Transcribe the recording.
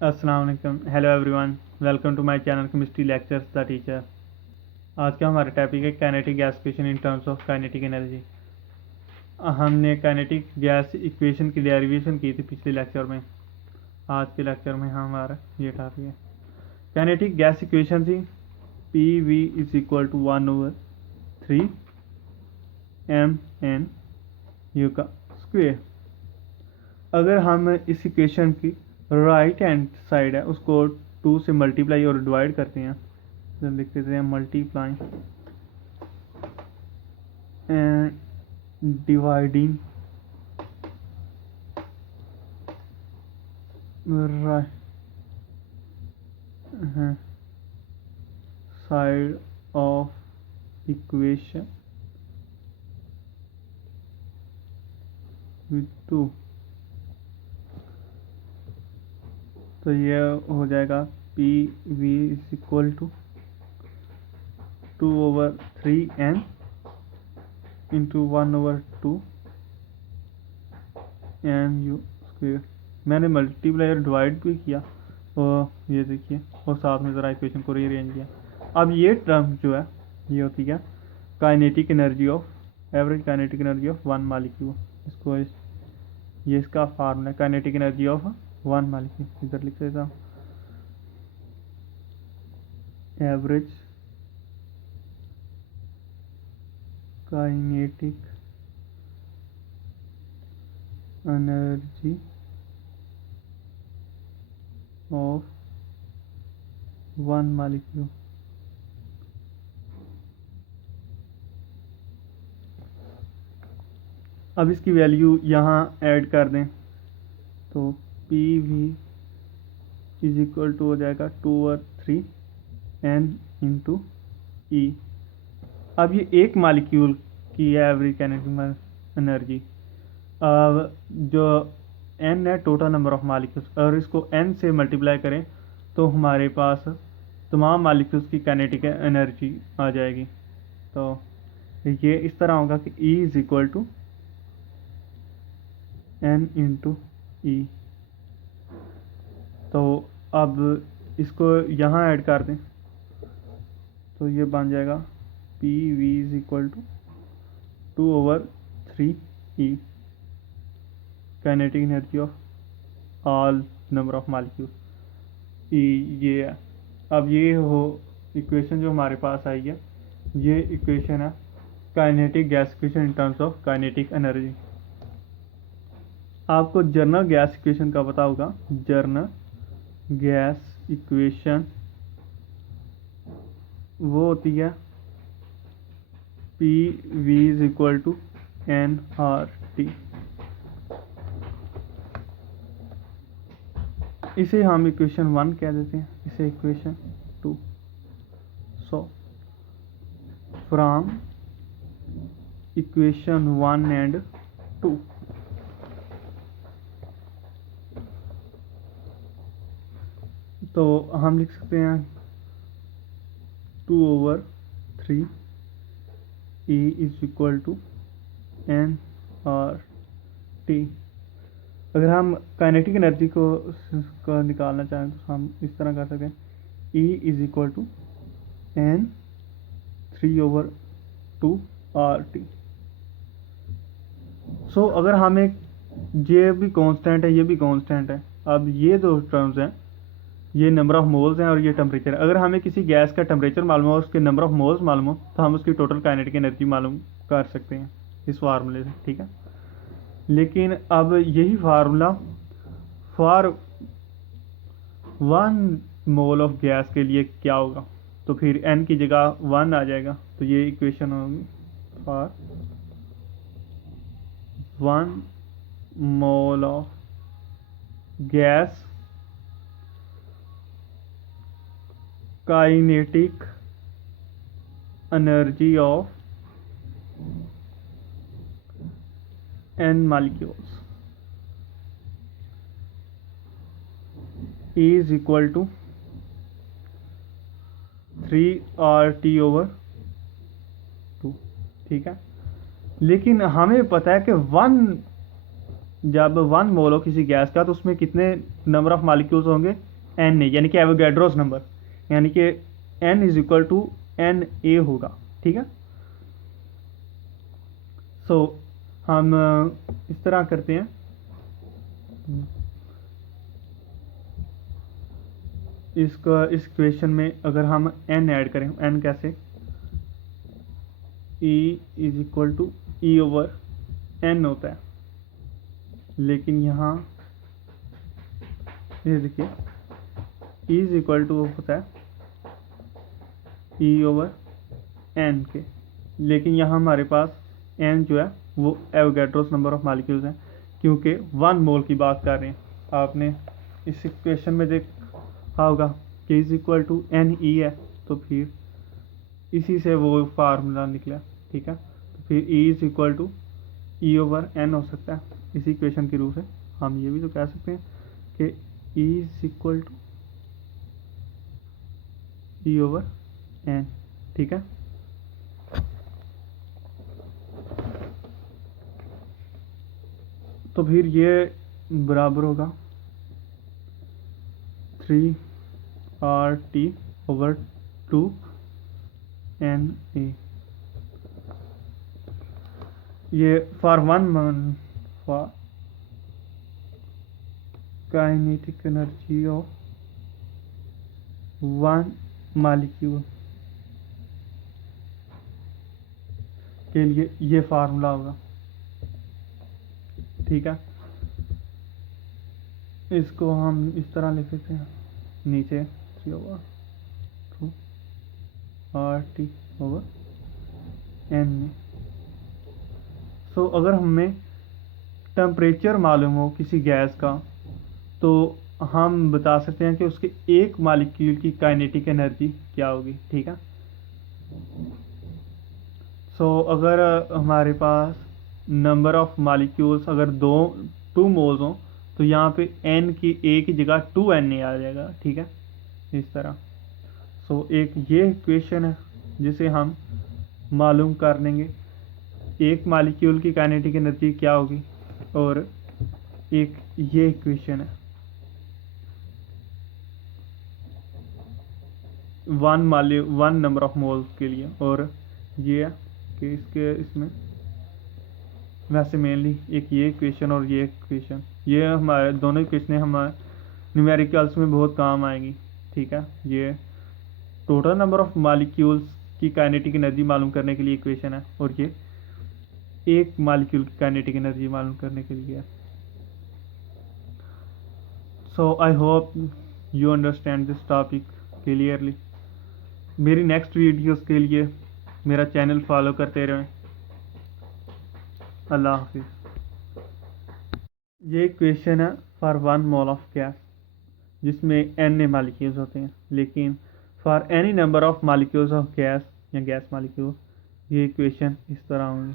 अस्सलाम वालेकुम, hello everyone, welcome to my channel chemistry lectures the teacher. आज का हमारा टॉपिक है kinetic gas equation in terms of kinetic energy. हमने काइनेटिक गैस इक्वेशन की डेरिवेशन की थी पिछले लेक्चर में। आज के लेक्चर में हमारा ये टॉपिक है। काइनेटिक गैस इक्वेशन थी P V is equal to 1/3 M N U का स्क्वेयर। अगर हम इस इक्वेशन की राइट हैंड साइड है उसको 2 से मल्टीप्लाई और डिवाइड करते हैं, तो लिख देते हैं multiply and dividing side of equation with 2, तो ये हो जाएगा P V is equal to 2/3 n into 1/2 M U square. मैंने मल्टीप्लाई और डिवाइड भी किया और ये देखिए, और साथ में ज़रा इक्वेशन को रीअरेंज किया। अब ये टर्म जो है ये होती है kinetic energy of average kinetic energy of one molecule. इसको ये इसका फार्मूला है kinetic energy of one molecule. इधर लिख देता हूँ average kinetic energy of one molecule. अब इसकी वैल्यू यहाँ ऐड कर दें तो P V is equal to हो जाएगा 2/3 n इंटू ई। अब ये एक मालिक्यूल की है एवरेज काइनेटिक एनर्जी। अब जो n है टोटल नंबर ऑफ मालिक्यूल्स, और इसको n से मल्टीप्लाई करें तो हमारे पास तमाम मालिक्यूल्स की काइनेटिक एनर्जी आ जाएगी। तो ये इस तरह होगा कि E is equal to n into E. तो अब इसको यहाँ ऐड कर दें तो ये बन जाएगा P V is equal to 2/3 E kinetic energy of all number of molecule E. ये है। अब ये हो इक्वेशन जो हमारे पास आई है, ये इक्वेशन है kinetic gas equation in terms of kinetic energy. आपको जर्नल गैस इक्वेशन का पता होगा। जर्नल गैस इक्वेशन वो होती है P V is equal to N R T. इसे हम इक्वेशन 1 कह देते हैं, इसे equation 2। So from equation 1 and 2 तो हम लिख सकते हैं 2/3 E is equal to N R T. अगर हम काइनेटिक एनर्जी को निकालना चाहें तो हम इस तरह कर सकते हैं E is equal to N 3/2 R T. So अगर हम एक ये भी कांस्टेंट है, ये भी कांस्टेंट है। अब ये दो टर्म्स हैं, ये नंबर ऑफ मोल्स हैं और ये टेम्परेचर है। अगर हमें किसी गैस का टेम्परेचर मालूम हो, उसके नंबर ऑफ मोल्स मालूम हो, तो हम उसकी टोटल काइनेटिक एनर्जी मालूम कर सकते हैं इस फार्मूले से, ठीक है। लेकिन अब यही formula for 1 mole of gas के लिए क्या होगा, तो फिर n की जगह 1 आ जाएगा। तो ये इक्वेशन होगी for 1 mole of gas kinetic energy of n molecules is equal to 3RT/2, ठीक है। लेकिन हमें पता है कि 1 जब 1 मोल हो किसी गैस का तो उसमें कितने नंबर ऑफ मालिक्यूल्स होंगे, एन ए, यानी कि एवोगैड्रोस नंबर, यानी कि n is equal to N A होगा। ठीक है। सो हम इस तरह करते हैं, इसका इस क्वेश्चन में अगर हम n ऐड करें, n कैसे, e is equal to E over n होता है, लेकिन यहाँ ये देखिए e इज इक्वल टू होता है e ओवर n के, लेकिन यहाँ हमारे पास n जो है वो एवोगैड्रोस नंबर ऑफ मालिक्यूल्स हैं, क्योंकि 1 मोल की बात कर रहे हैं। आपने इस इक्वेशन में देखा होगा कि is equal to N E है, तो फिर इसी से वो फार्मूला निकला। ठीक है, तो फिर e is equal to E over n हो सकता है इसी इक्वेशन के रूप से। हम ये भी तो कह सकते हैं कि e is equal to E over n। ठीक है, तो फिर ये बराबर होगा 3RT ओवर 2Na। ये for kinetic energy of 1 molecule के लिए ये फार्मूला होगा। ठीक है, इसको हम इस तरह लिख सकते हैं, नीचे 3/2RT ओवर n में। सो अगर हमें टेम्परेचर मालूम हो किसी गैस का, तो हम बता सकते हैं कि उसके एक मालिक्यूल की काइनेटिक एनर्जी क्या होगी। ठीक है, सो अगर हमारे पास नंबर ऑफ मालिक्यूल्स अगर 2 मोल्स हों, तो यहाँ पे n की a की जगह 2Na आ जाएगा। ठीक है, इस तरह। सो एक ये इक्वेशन है जिसे हम मालूम कर लेंगे एक मालिक्यूल की काइनेटिक एनर्जी क्या होगी, और एक ये इक्वेशन है 1 नंबर ऑफ मोल्स के लिए, और ये है कि इसमें वैसे मेनली एक ये इक्वेशन और ये इक्वेशन, ये हमारे दोनों इक्वेशनें हमारे न्यूमेरिकल्स में बहुत काम आएंगी। ठीक है, ये टोटल नंबर ऑफ मालिक्यूल्स की काइनेटिक एनर्जी मालूम करने के लिए इक्वेशन है, और ये एक मालिक्यूल की काइनेटिक एनर्जी मालूम करने के लिए है। So I hope you understand this topic clearly. मेरी नेक्स्ट वीडियोस के लिए मेरा चैनल फॉलो करते रहें। अल्लाह हाफिज़। ये क्वेश्चन है फॉर 1 मोल ऑफ गैस जिसमें n मालिक्यूल्स होते हैं, लेकिन for any number of molecules of gas या गैस मालिक्यूल ये इक्वेशन इस तरह होंगी।